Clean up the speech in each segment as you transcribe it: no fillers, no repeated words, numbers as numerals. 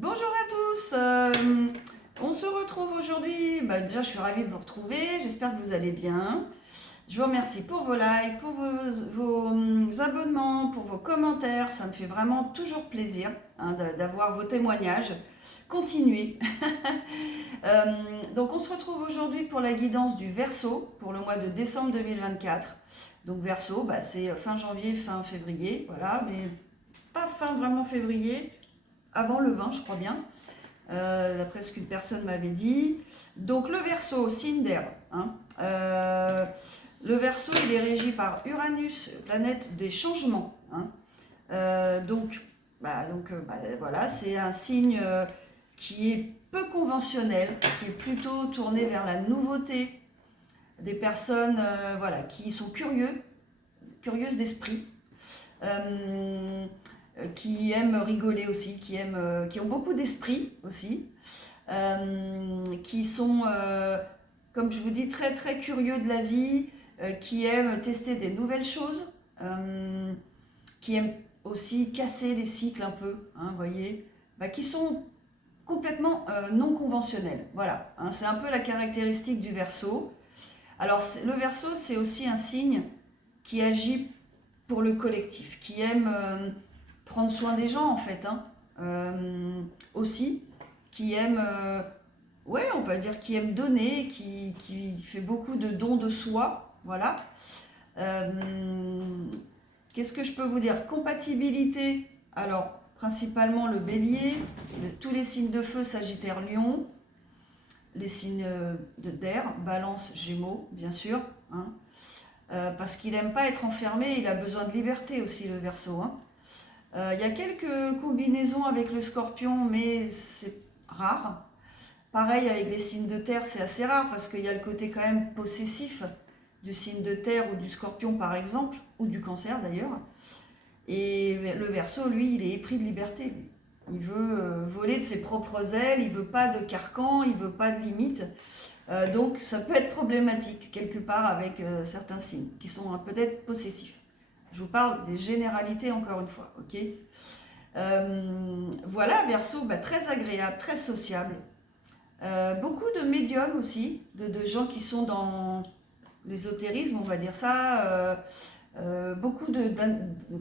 Bonjour à tous, on se retrouve aujourd'hui. Déjà, je suis ravie de vous retrouver. J'espère que vous allez bien. Je vous remercie pour vos likes, pour vos abonnements, pour vos commentaires. Ça me fait vraiment toujours plaisir d'avoir vos témoignages. Continuez. Euh, donc, on se retrouve aujourd'hui pour la guidance du Verseau pour le mois de décembre 2024. Donc, Verseau, c'est fin janvier, fin février. Voilà, mais pas fin vraiment février, avant le 20, je crois bien. D'après ce qu'une personne m'avait dit. Donc le Verseau, signe d'air. Le Verseau, il est régi par Uranus, planète des changements. Voilà, c'est un signe qui est peu conventionnel, qui est plutôt tourné vers la nouveauté, des personnes voilà, qui sont curieuses d'esprit. Euh, qui aiment rigoler aussi, qui ont beaucoup d'esprit aussi, qui sont, comme je vous dis, très très curieux de la vie, qui aiment tester des nouvelles choses, qui aiment aussi casser les cycles un peu, vous voyez, qui sont complètement non conventionnels. Voilà, c'est un peu la caractéristique du Verseau. Alors le Verseau, c'est aussi un signe qui agit pour le collectif, qui aime prendre soin des gens en fait, aussi, qui aime, ouais, on peut dire qui aime donner, qui fait beaucoup de dons de soi, voilà. Euh, Qu'est-ce que je peux vous dire? Compatibilité, alors principalement le bélier, tous les signes de feu, Sagittaire, Lion, les signes d'air, Balance, Gémeaux, bien sûr, parce qu'il n'aime pas être enfermé, il a besoin de liberté aussi, le Verseau. Il y a quelques combinaisons avec le Scorpion, mais c'est rare. Pareil avec les signes de terre, c'est assez rare parce qu'il y a le côté quand même possessif du signe de terre ou du Scorpion par exemple, ou du Cancer d'ailleurs. Et le Verseau, lui, il est épris de liberté. Il veut voler de ses propres ailes, il veut pas de carcan, il veut pas de limite. Donc ça peut être problématique quelque part avec certains signes qui sont peut-être possessifs. Je vous parle des généralités encore une fois, ok. Voilà, Verseau, très agréable, très sociable. Beaucoup de médiums aussi, de gens qui sont dans l'ésotérisme, on va dire ça. Beaucoup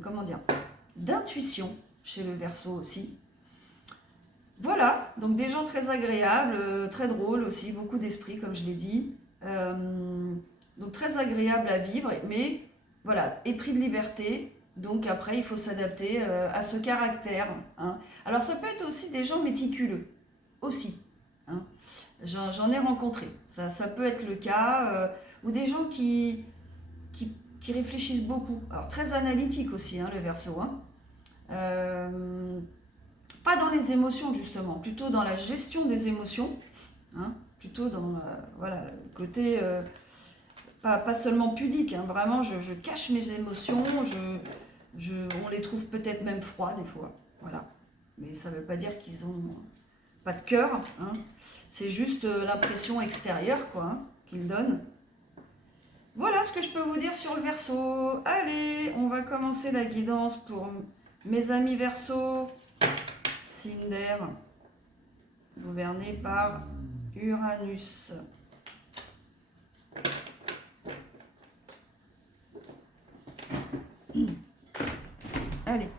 comment dire, d'intuition chez le Verseau aussi. Voilà, donc des gens très agréables, très drôles aussi, beaucoup d'esprit comme je l'ai dit. Donc très agréable à vivre, mais voilà, épris de liberté. Donc après, il faut s'adapter à ce caractère. Alors ça peut être aussi des gens méticuleux, aussi. hein. J'en ai rencontré. Ça peut être le cas. Ou des gens qui réfléchissent beaucoup. Alors très analytique aussi, le Verseau. Pas dans les émotions justement, plutôt dans la gestion des émotions, plutôt dans voilà, le côté pas seulement pudique, vraiment je cache mes émotions, on les trouve peut-être même froids des fois, voilà. Mais ça ne veut pas dire qu'ils ont pas de cœur, c'est juste l'impression extérieure quoi, qu'ils donnent. Voilà ce que je peux vous dire sur le Verseau. Allez, on va commencer la guidance pour mes amis Verseau. Signe d'air, gouverné par Uranus. Allez,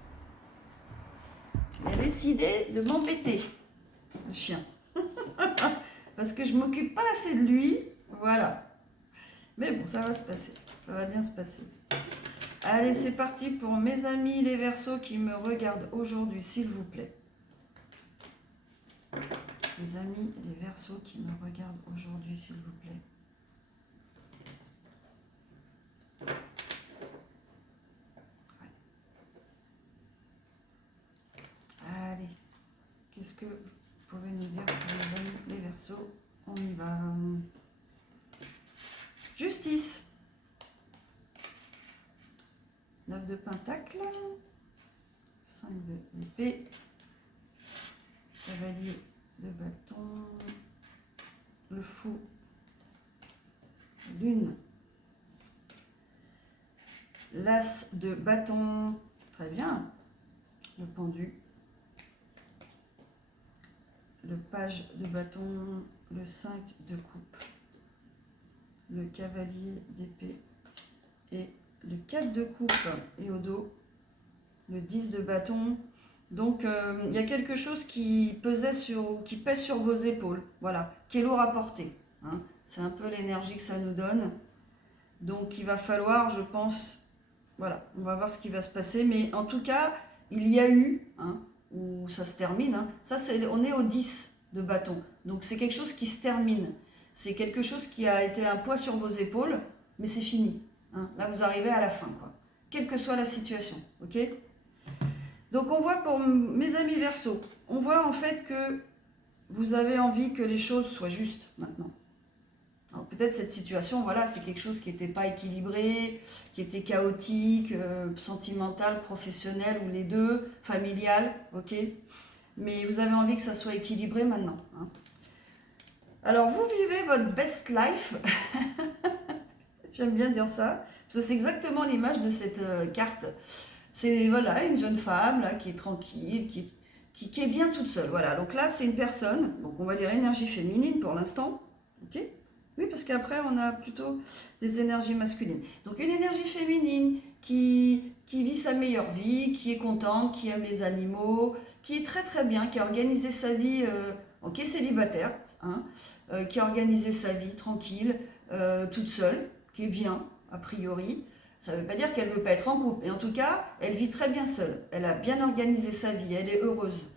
il a décidé de m'embêter, le chien. Parce que je m'occupe pas assez de lui. Voilà. Mais bon, ça va se passer. Ça va bien se passer. Allez, c'est parti pour mes amis les Verseaux qui me regardent aujourd'hui, s'il vous plaît. Les amis les Verseaux qui me regardent aujourd'hui, s'il vous plaît. Allez, qu'est-ce que vous pouvez nous dire pour les amis les Verseaux? On y va. Justice. 9 de Pentacle. 5 d'épée. Cavalier de bâton. Le fou. Lune. L'as de bâton. Très bien. Le pendu. le page de bâton, le 5 de coupe, le cavalier d'épée et le 4 de coupe et au dos, le 10 de bâton. Donc il y a quelque chose qui pèse sur vos épaules, voilà, qui est lourd à porter. Hein. C'est un peu l'énergie que ça nous donne. Donc il va falloir, je pense, voilà, on va voir ce qui va se passer. Mais en tout cas, il y a eu, hein, où ça se termine, hein, on est au 10 de bâton. Donc c'est quelque chose qui se termine. C'est quelque chose qui a été un poids sur vos épaules, mais c'est fini. Hein. Là, vous arrivez à la fin, quoi. Quelle que soit la situation, ok ? Donc on voit pour mes amis Verseau, on voit en fait que vous avez envie que les choses soient justes maintenant. Alors peut-être cette situation, voilà, c'est quelque chose qui n'était pas équilibré, qui était chaotique, sentimental, professionnel ou les deux, familial, ok. Mais vous avez envie que ça soit équilibré maintenant. Hein. Alors vous vivez votre best life, j'aime bien dire ça, parce que c'est exactement l'image de cette carte. C'est voilà, une jeune femme là, qui est tranquille, qui est bien toute seule. Voilà, donc là c'est une personne, donc on va dire énergie féminine pour l'instant, ok. Oui, parce qu'après, on a plutôt des énergies masculines. Donc, une énergie féminine qui vit sa meilleure vie, qui est contente, qui aime les animaux, qui est très très bien, qui a organisé sa vie, qui est célibataire, hein, qui a organisé sa vie tranquille, toute seule, qui est bien, a priori. Ça ne veut pas dire qu'elle ne veut pas être en couple. Et en tout cas, elle vit très bien seule. Elle a bien organisé sa vie, elle est heureuse.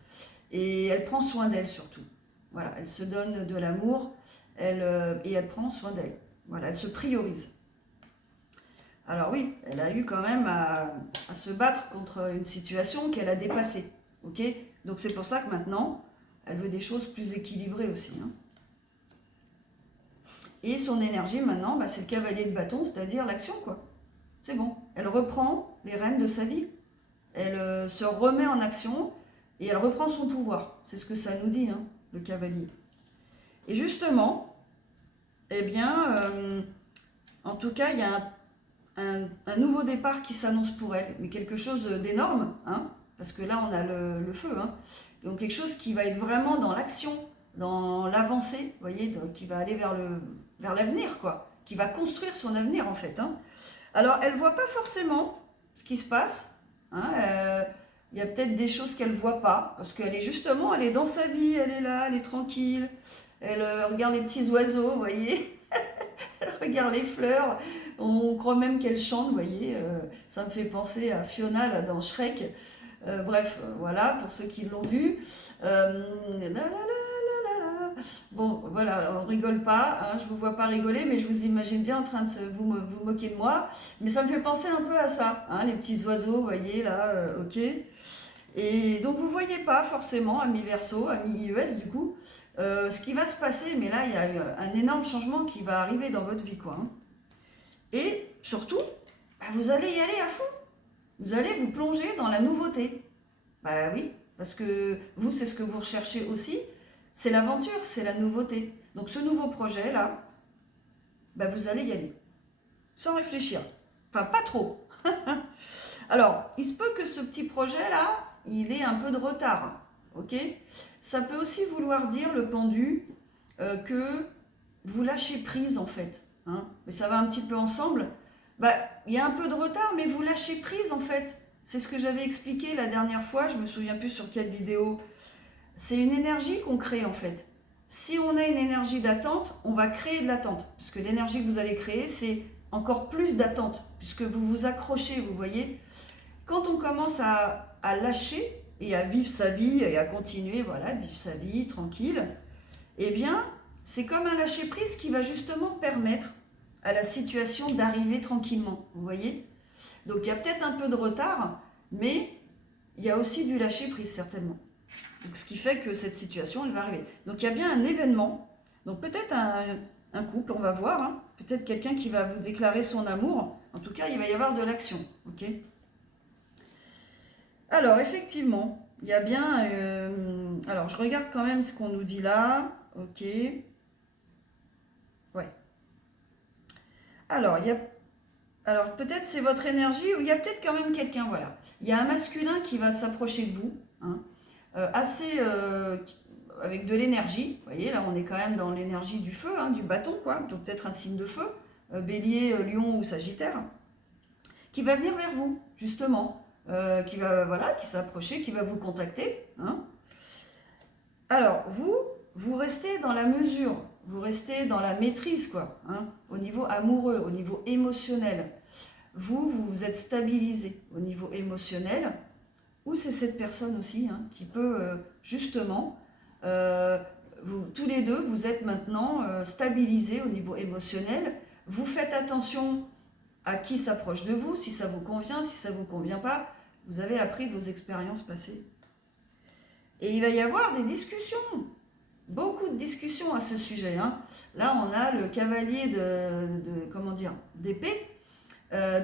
Et elle prend soin d'elle surtout. Voilà, elle se donne de l'amour. Et elle prend soin d'elle. Voilà, elle se priorise. Alors oui, elle a eu quand même à se battre contre une situation qu'elle a dépassée. Ok ? Donc c'est pour ça que maintenant, elle veut des choses plus équilibrées aussi. Hein. Et son énergie maintenant, bah, c'est le cavalier de bâton, c'est-à-dire l'action, quoi. C'est bon. Elle reprend les rênes de sa vie. Elle se remet en action et elle reprend son pouvoir. C'est ce que ça nous dit, hein, le cavalier. Et justement, eh bien, en tout cas, il y a un nouveau départ qui s'annonce pour elle, mais quelque chose d'énorme, hein, parce que là, on a le feu. Hein, donc, quelque chose qui va être vraiment dans l'action, dans l'avancée, vous voyez, qui va aller vers l'avenir, quoi, qui va construire son avenir, en fait. Hein. Alors, elle ne voit pas forcément ce qui se passe. Hein, il y a peut-être des choses qu'elle ne voit pas, parce qu'elle est justement, elle est dans sa vie, elle est là, elle est tranquille. Elle regarde les petits oiseaux, vous voyez. Elle regarde les fleurs. On croit même qu'elle chante, vous voyez. Ça me fait penser à Fiona là, dans Shrek. Bref, voilà, pour ceux qui l'ont vu. Bon, voilà, on rigole pas. Hein, je vous vois pas rigoler, mais je vous imagine bien en train de vous moquer de moi. Mais ça me fait penser un peu à ça. Hein, les petits oiseaux, vous voyez, là, ok. Et donc, vous ne voyez pas forcément, ami Verseau, ami IES, du coup, ce qui va se passer, mais là, il y a un énorme changement qui va arriver dans votre vie, quoi. Hein. Et surtout, bah, vous allez y aller à fond. Vous allez vous plonger dans la nouveauté. Bah oui, parce que vous, c'est ce que vous recherchez aussi. C'est l'aventure, c'est la nouveauté. Donc ce nouveau projet-là, bah, vous allez y aller. Sans réfléchir. Enfin, pas trop. Alors, il se peut que ce petit projet-là, il ait un peu de retard. Ok ? Ça peut aussi vouloir dire, le pendu, que vous lâchez prise en fait. Hein, mais ça va un petit peu ensemble. Bah, il y a un peu de retard, mais vous lâchez prise en fait. C'est ce que j'avais expliqué la dernière fois, je me souviens plus sur quelle vidéo. C'est une énergie qu'on crée en fait. Si on a une énergie d'attente, on va créer de l'attente. Puisque l'énergie que vous allez créer, c'est encore plus d'attente. Puisque vous vous accrochez, vous voyez. Quand on commence à lâcher et à vivre sa vie et à continuer, voilà, vivre sa vie tranquille, eh bien, c'est comme un lâcher-prise qui va justement permettre à la situation d'arriver tranquillement, vous voyez. Donc, il y a peut-être un peu de retard, mais il y a aussi du lâcher-prise, certainement. Donc, ce qui fait que cette situation, elle va arriver. Donc, il y a bien un événement, donc peut-être un couple, on va voir, hein. Peut-être quelqu'un qui va vous déclarer son amour. En tout cas, il va y avoir de l'action, ok. Alors, effectivement, il y a bien... alors, je regarde quand même ce qu'on nous dit là. Ok. Ouais. Alors, alors peut-être c'est votre énergie, ou il y a peut-être quand même quelqu'un, voilà. Il y a un masculin qui va s'approcher de vous, hein, assez avec de l'énergie. Vous voyez, là, on est quand même dans l'énergie du feu, hein, du bâton, quoi. Donc peut-être un signe de feu, Bélier, Lion ou Sagittaire, qui va venir vers vous, justement, qui va, voilà, qui s'approcher, qui va vous contacter. Hein. Alors, vous restez dans la mesure, vous restez dans la maîtrise, quoi, hein, au niveau amoureux, au niveau émotionnel. Vous êtes stabilisé au niveau émotionnel, ou c'est cette personne aussi hein, qui peut justement, tous les deux, vous êtes maintenant stabilisés au niveau émotionnel. Vous faites attention à qui s'approche de vous, si ça vous convient, si ça ne vous convient pas. Vous avez appris de vos expériences passées. Et il va y avoir des discussions, beaucoup de discussions à ce sujet. Hein. Là, on a le cavalier comment dire, d'épée.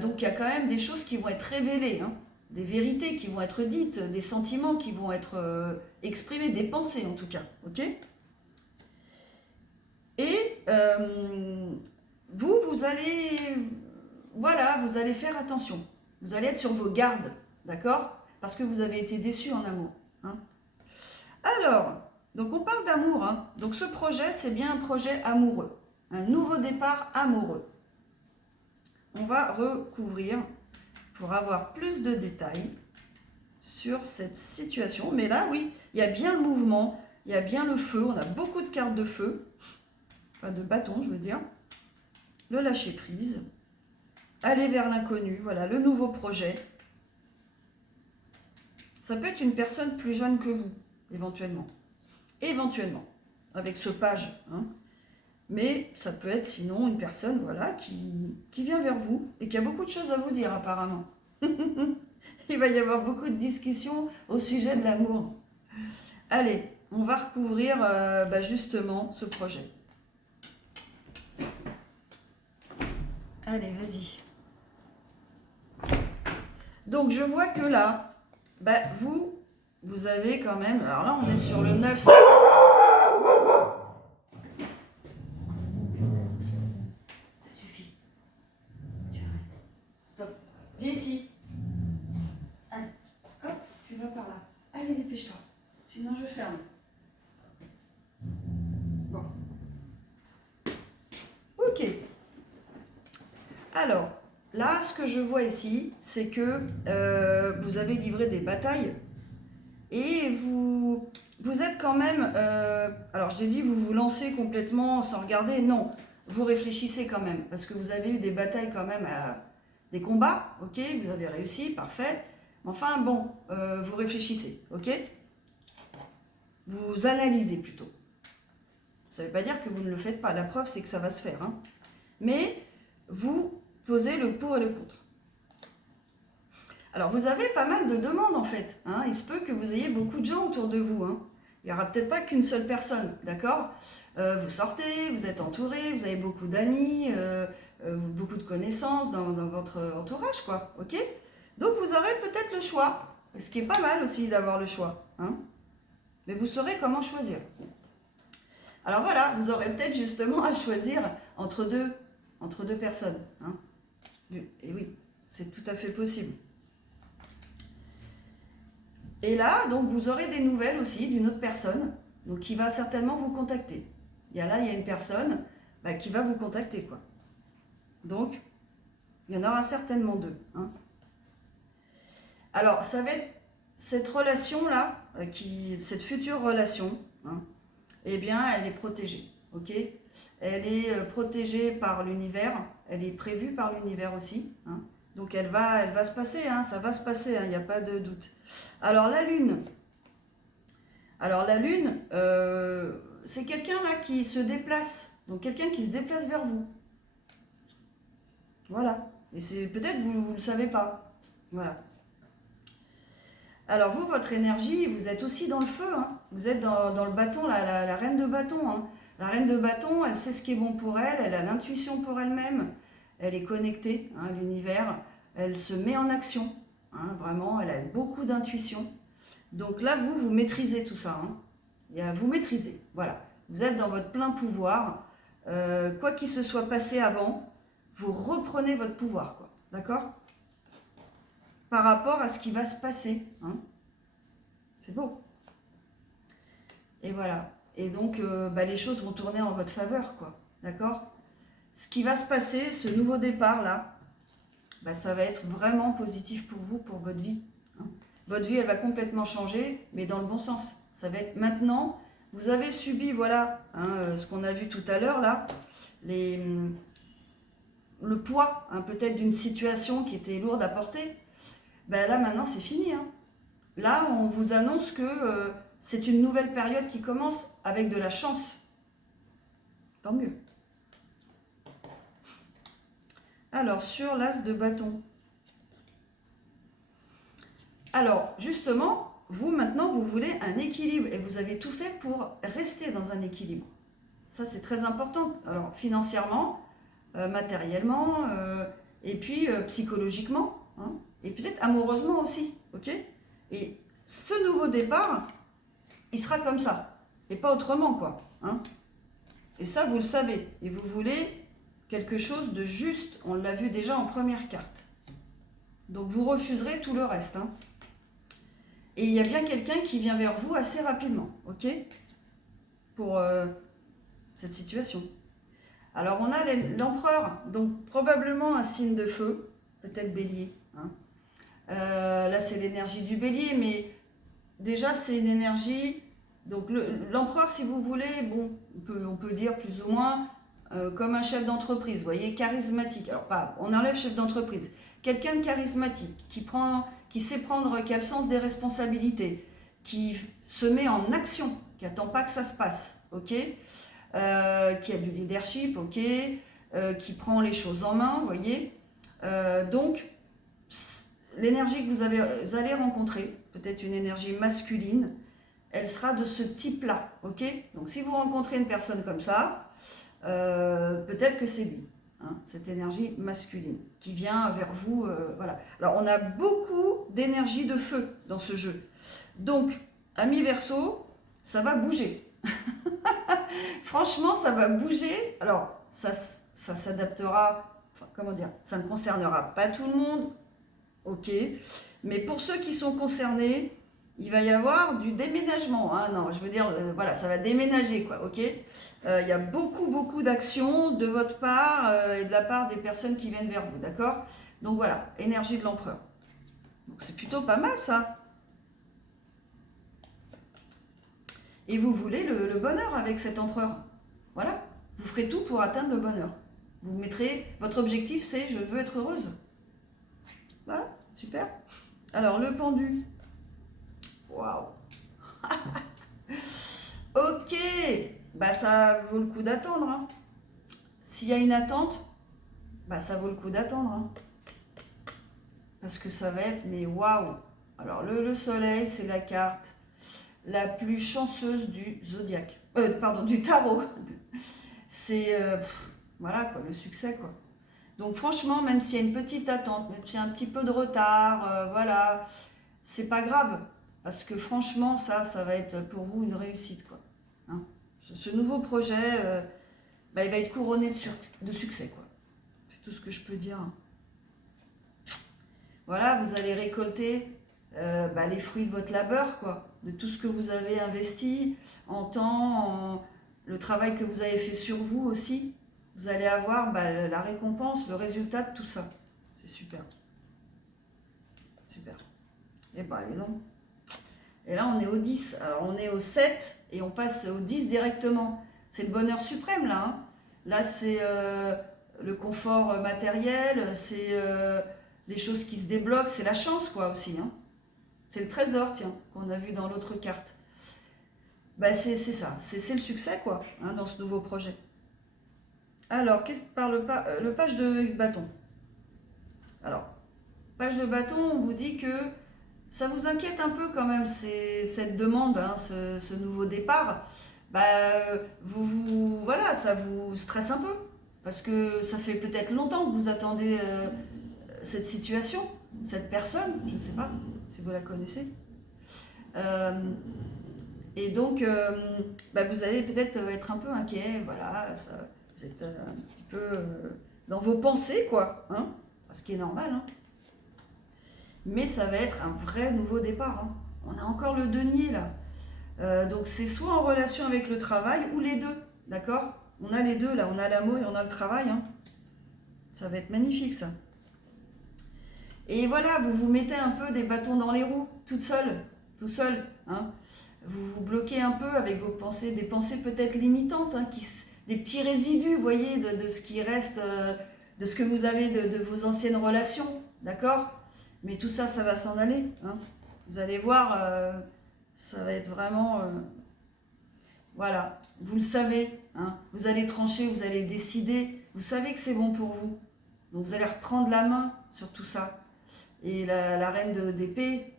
Donc, il y a quand même des choses qui vont être révélées, hein, des vérités qui vont être dites, des sentiments qui vont être exprimés, des pensées en tout cas. Ok ? Et vous allez, voilà, vous allez faire attention. Vous allez être sur vos gardes, d'accord ? Parce que vous avez été déçus en amour. Hein. Alors, donc on parle d'amour. Hein. Donc ce projet, c'est bien un projet amoureux. Un nouveau départ amoureux. On va recouvrir pour avoir plus de détails sur cette situation. Mais là, oui, il y a bien le mouvement, il y a bien le feu. On a beaucoup de cartes de feu, enfin de bâton, je veux dire. Le lâcher prise. Aller vers l'inconnu, voilà, le nouveau projet. Ça peut être une personne plus jeune que vous, éventuellement. Éventuellement, avec ce page. Hein. Mais ça peut être sinon une personne voilà, qui vient vers vous et qui a beaucoup de choses à vous dire apparemment. Il va y avoir beaucoup de discussions au sujet de l'amour. Allez, on va recouvrir justement ce projet. Allez, vas-y. Donc je vois que là, vous avez quand même... Alors là, on est sur le 9. Ça suffit. Tu arrêtes. Stop. Viens ici. Allez, hop, tu vas par là. Allez, dépêche-toi. Sinon, je ferme. Bon. Ok. Alors, là, ce que je vois ici, c'est que vous avez livré des batailles et vous êtes quand même... alors, j'ai dit, vous vous lancez complètement sans regarder. Non, vous réfléchissez quand même parce que vous avez eu des batailles quand même, des combats, ok, vous avez réussi, parfait. Enfin, bon, vous réfléchissez, ok. Vous analysez plutôt. Ça ne veut pas dire que vous ne le faites pas. La preuve, c'est que ça va se faire. Hein. Mais vous posez le pour et le contre. Alors, vous avez pas mal de demandes, en fait. Hein. Il se peut que vous ayez beaucoup de gens autour de vous. Hein. Il n'y aura peut-être pas qu'une seule personne, d'accord ? Vous sortez, vous êtes entouré, vous avez beaucoup d'amis, beaucoup de connaissances dans votre entourage, quoi. Ok ? Donc, vous aurez peut-être le choix. Ce qui est pas mal aussi d'avoir le choix. Hein. Mais vous saurez comment choisir. Alors voilà, vous aurez peut-être justement à choisir entre deux personnes. Hein. Et oui, c'est tout à fait possible. Et là, donc, vous aurez des nouvelles aussi d'une autre personne, donc qui va certainement vous contacter. Il y a une personne qui va vous contacter, quoi. Donc, il y en aura certainement deux. Hein. Alors, ça va être cette relation-là, cette future relation, hein, eh bien, elle est protégée, ok ? Elle est protégée par l'univers, elle est prévue par l'univers aussi, hein. Donc elle va se passer, hein, ça va se passer, il n'y a pas de doute. Alors la Lune, c'est quelqu'un là qui se déplace, donc quelqu'un qui se déplace vers vous. Voilà, et c'est peut-être vous ne le savez pas, voilà. Alors vous, votre énergie, vous êtes aussi dans le feu, hein. Vous êtes dans le bâton, la reine de bâton. Hein. La reine de bâton, elle sait ce qui est bon pour elle, elle a l'intuition pour elle-même, elle est connectée à l'univers, elle se met en action, hein, vraiment, elle a beaucoup d'intuition. Donc là, vous maîtrisez tout ça, hein. Vous maîtrisez, voilà. Vous êtes dans votre plein pouvoir, quoi qu'il se soit passé avant, vous reprenez votre pouvoir, quoi, d'accord ? Par rapport à ce qui va se passer. Hein. C'est beau. Et voilà. Et donc, les choses vont tourner en votre faveur, quoi. D'accord? Ce qui va se passer, ce nouveau départ-là, ça va être vraiment positif pour vous, pour votre vie. Hein. Votre vie, elle va complètement changer, mais dans le bon sens. Ça va être maintenant, vous avez subi, voilà, ce qu'on a vu tout à l'heure, là, le poids, peut-être d'une situation qui était lourde à porter. Là, maintenant, c'est fini. Hein. Là, on vous annonce que c'est une nouvelle période qui commence avec de la chance. Tant mieux. Alors, sur l'as de bâton. Alors, justement, vous, maintenant, vous voulez un équilibre et vous avez tout fait pour rester dans un équilibre. Ça, c'est très important. Alors, financièrement, matériellement, et puis psychologiquement, hein, et peut-être amoureusement aussi, ok? Et ce nouveau départ, il sera comme ça, et pas autrement, quoi. Hein. Et ça, vous le savez, et vous voulez quelque chose de juste, on l'a vu déjà en première carte. Donc vous refuserez tout le reste. Hein. Et il y a bien quelqu'un qui vient vers vous assez rapidement, ok? Pour cette situation. Alors on a l'empereur, donc probablement un signe de feu, peut-être bélier. Hein. Là c'est l'énergie du bélier, mais déjà c'est une énergie, donc l'empereur si vous voulez, bon, on peut dire plus ou moins comme un chef d'entreprise, vous voyez, charismatique. Alors pas, on enlève chef d'entreprise, quelqu'un de charismatique, qui sait prendre, qui a le sens des responsabilités, qui se met en action, qui n'attend pas que ça se passe, ok, qui a du leadership, ok, qui prend les choses en main, vous voyez. Donc, l'énergie que vous allez rencontrer, peut-être une énergie masculine, elle sera de ce type-là, ok. Donc, si vous rencontrez une personne comme ça, peut-être que c'est lui. Hein, cette énergie masculine qui vient vers vous, voilà. Alors on a beaucoup d'énergie de feu dans ce jeu, donc amis Verseau, ça va bouger. Franchement ça va bouger. Alors ça s'adaptera, enfin, comment dire, ça ne concernera pas tout le monde, ok, mais pour ceux qui sont concernés, il va y avoir du déménagement, hein, non, je veux dire, voilà, ça va déménager, quoi, ok. Il y a beaucoup d'actions de votre part et de la part des personnes qui viennent vers vous, d'accord. Donc voilà, énergie de l'empereur. Donc c'est plutôt pas mal, ça. Et vous voulez le bonheur avec cet empereur. Voilà, vous ferez tout pour atteindre le bonheur. Vous mettrez, votre objectif, c'est je veux être heureuse. Voilà, super. Alors, le pendu. Waouh. Ok, ça vaut le coup d'attendre. Hein. S'il y a une attente, ça vaut le coup d'attendre. Hein. Parce que ça va être, mais waouh. Alors le soleil, c'est la carte la plus chanceuse du zodiaque. Pardon, du tarot. C'est, voilà quoi, le succès quoi. Donc franchement, même s'il y a une petite attente, même s'il y a un petit peu de retard, voilà, c'est pas grave. Parce que franchement, ça va être pour vous une réussite, quoi. Hein, ce nouveau projet, il va être couronné de succès, quoi. C'est tout ce que je peux dire. Hein. Voilà, vous allez récolter les fruits de votre labeur, quoi. De tout ce que vous avez investi en temps, le travail que vous avez fait sur vous aussi. Vous allez avoir la récompense, le résultat de tout ça. C'est super. Super. Et allez donc. Et là, on est au 10. Alors, on est au 7 et on passe au 10 directement. C'est le bonheur suprême, là. Hein. Là, c'est le confort matériel, c'est les choses qui se débloquent, c'est la chance, quoi, aussi. Hein. C'est le trésor, tiens, qu'on a vu dans l'autre carte. C'est ça, c'est le succès, quoi, hein, dans ce nouveau projet. Alors, qu'est-ce que par le page de bâton? Alors, page de bâton, on vous dit que ça vous inquiète un peu quand même, cette demande, hein, ce nouveau départ. Voilà, ça vous stresse un peu. Parce que ça fait peut-être longtemps que vous attendez cette situation, cette personne, je ne sais pas si vous la connaissez. Et donc, vous allez peut-être être un peu inquiet, voilà, vous êtes un petit peu dans vos pensées, quoi, hein, ce qui est normal, hein. Mais ça va être un vrai nouveau départ. Hein. On a encore le denier là. Donc c'est soit en relation avec le travail ou les deux, d'accord? On a les deux là, on a l'amour et on a le travail, hein. Ça va être magnifique ça. Et voilà, vous vous mettez un peu des bâtons dans les roues, toute seule, tout seul, hein. Vous vous bloquez un peu avec vos pensées, des pensées peut-être limitantes, hein, des petits résidus, vous voyez, de ce qui reste, de ce que vous avez de vos anciennes relations, d'accord? Mais tout ça, ça va s'en aller, hein. Vous allez voir, ça va être vraiment... voilà, vous le savez, hein. Vous allez trancher, vous allez décider, vous savez que c'est bon pour vous. Donc vous allez reprendre la main sur tout ça. Et la reine d'épée,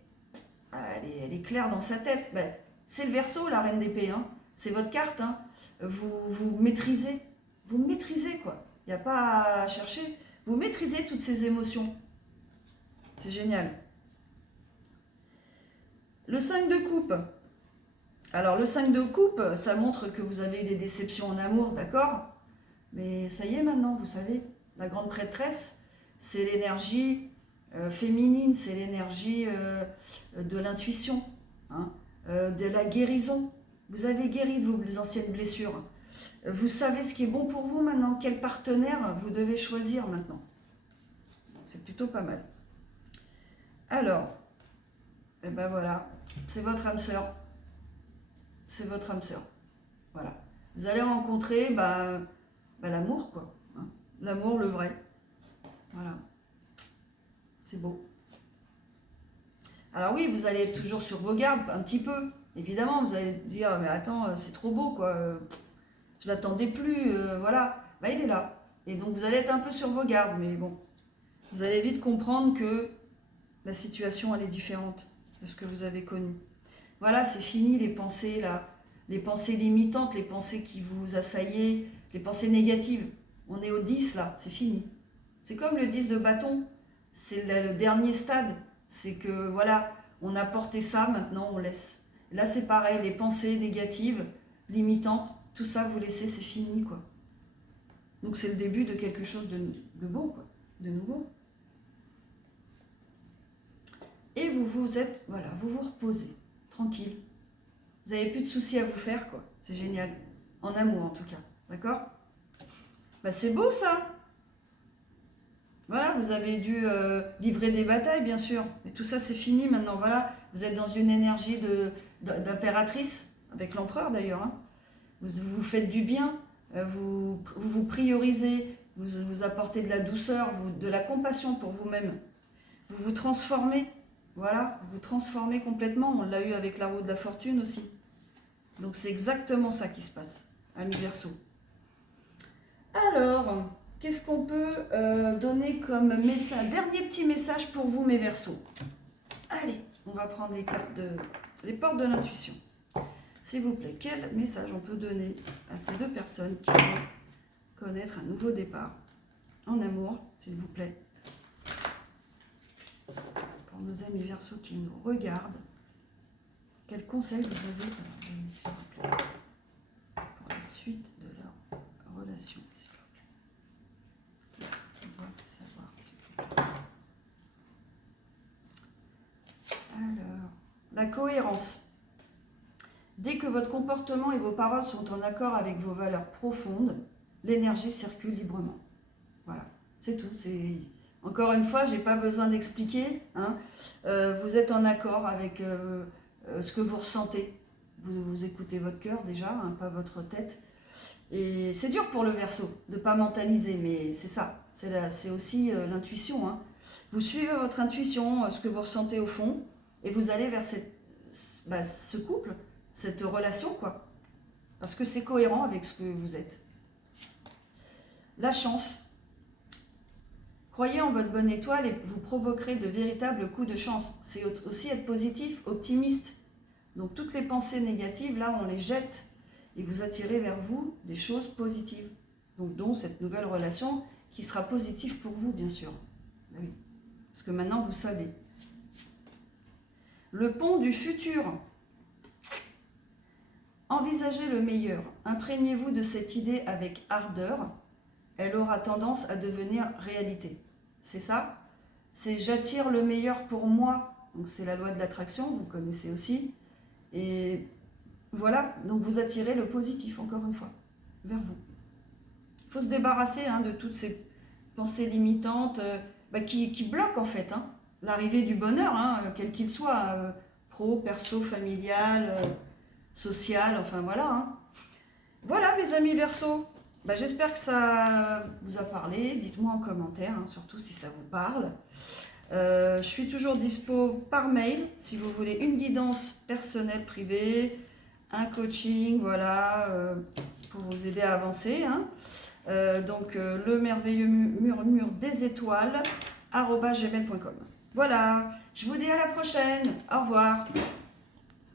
elle est claire dans sa tête. Ben, c'est le Verseau, la reine d'épée, hein. C'est votre carte, hein. Vous maîtrisez. Vous maîtrisez, quoi. Il n'y a pas à chercher. Vous maîtrisez toutes ces émotions. C'est génial. Le 5 de coupe. Alors, le 5 de coupe, ça montre que vous avez eu des déceptions en amour, d'accord? Mais ça y est maintenant, vous savez, la grande prêtresse, c'est l'énergie féminine, c'est l'énergie de l'intuition, hein, de la guérison. Vous avez guéri de vos anciennes blessures. Vous savez ce qui est bon pour vous maintenant, quel partenaire vous devez choisir maintenant. C'est plutôt pas mal. Alors, et ben voilà, c'est votre âme sœur. C'est votre âme sœur. Voilà. Vous allez rencontrer l'amour, quoi. Hein. L'amour, le vrai. Voilà. C'est beau. Alors oui, vous allez être toujours sur vos gardes, un petit peu. Évidemment, vous allez dire, mais attends, c'est trop beau, quoi. Je l'attendais plus, voilà. Bah, il est là. Et donc, vous allez être un peu sur vos gardes, mais bon. Vous allez vite comprendre que la situation, elle est différente de ce que vous avez connu. Voilà, c'est fini les pensées, là. Les pensées limitantes, les pensées qui vous assaillaient, les pensées négatives. On est au 10, là, c'est fini. C'est comme le 10 de bâton. C'est le dernier stade. C'est que, voilà, on a porté ça, maintenant on laisse. Là, c'est pareil, les pensées négatives, limitantes, tout ça, vous laissez, c'est fini, quoi. Donc, c'est le début de quelque chose de beau, quoi, de nouveau. Et voilà, vous vous reposez, tranquille. Vous n'avez plus de soucis à vous faire, quoi. C'est génial. En amour, en tout cas. D'accord? Bah, c'est beau, ça. Voilà, vous avez dû livrer des batailles, bien sûr. Mais tout ça, c'est fini maintenant. Voilà, vous êtes dans une énergie d'impératrice, avec l'empereur d'ailleurs. Hein. Vous faites du bien, vous priorisez, vous apportez de la douceur, de la compassion pour vous-même. Vous vous transformez. Voilà, vous vous transformez complètement. On l'a eu avec la roue de la fortune aussi. Donc c'est exactement ça qui se passe, amis Verseau. Alors, qu'est-ce qu'on peut donner comme message? Dernier petit message pour vous, mes Verseaux. Allez, on va prendre les cartes les portes de l'intuition. S'il vous plaît, quel message on peut donner à ces deux personnes qui vont connaître un nouveau départ en amour, s'il vous plaît? Pour nos amis Verseaux qui nous regardent, quels conseils vous avez à leur donner, s'il vous plaît, pour la suite de leur relation, s'il vous plaît? Qu'est-ce qu'ils doivent savoir, s'il vous plaît? Alors, la cohérence. Dès que votre comportement et vos paroles sont en accord avec vos valeurs profondes, l'énergie circule librement. Voilà, c'est tout. Encore une fois, je n'ai pas besoin d'expliquer. Hein. Vous êtes en accord avec ce que vous ressentez. Vous écoutez votre cœur déjà, hein, pas votre tête. Et c'est dur pour le Verseau de ne pas mentaliser, mais c'est ça. C'est aussi l'intuition. Hein. Vous suivez votre intuition, ce que vous ressentez au fond, et vous allez vers ce couple, cette relation, quoi. Parce que c'est cohérent avec ce que vous êtes. La chance. Croyez en votre bonne étoile et vous provoquerez de véritables coups de chance. C'est aussi être positif, optimiste. Donc toutes les pensées négatives, là, on les jette et vous attirez vers vous des choses positives. Donc dont cette nouvelle relation qui sera positive pour vous, bien sûr. Oui. Parce que maintenant, vous savez. Le pont du futur. Envisagez le meilleur. Imprégnez-vous de cette idée avec ardeur. Elle aura tendance à devenir réalité. C'est ça? C'est j'attire le meilleur pour moi. Donc c'est la loi de l'attraction, vous connaissez aussi. Et voilà, donc vous attirez le positif, encore une fois, vers vous. Il faut se débarrasser de toutes ces pensées limitantes qui bloquent en fait l'arrivée du bonheur, quel qu'il soit, pro, perso, familial, social, enfin voilà. Voilà mes amis Verseau, j'espère que ça vous a parlé, dites-moi en commentaire, surtout si ça vous parle. Je suis toujours dispo par mail, si vous voulez une guidance personnelle privée, un coaching, voilà, pour vous aider à avancer. Donc le merveilleux murmure des étoiles @gmail.com. Voilà, je vous dis à la prochaine. Au revoir.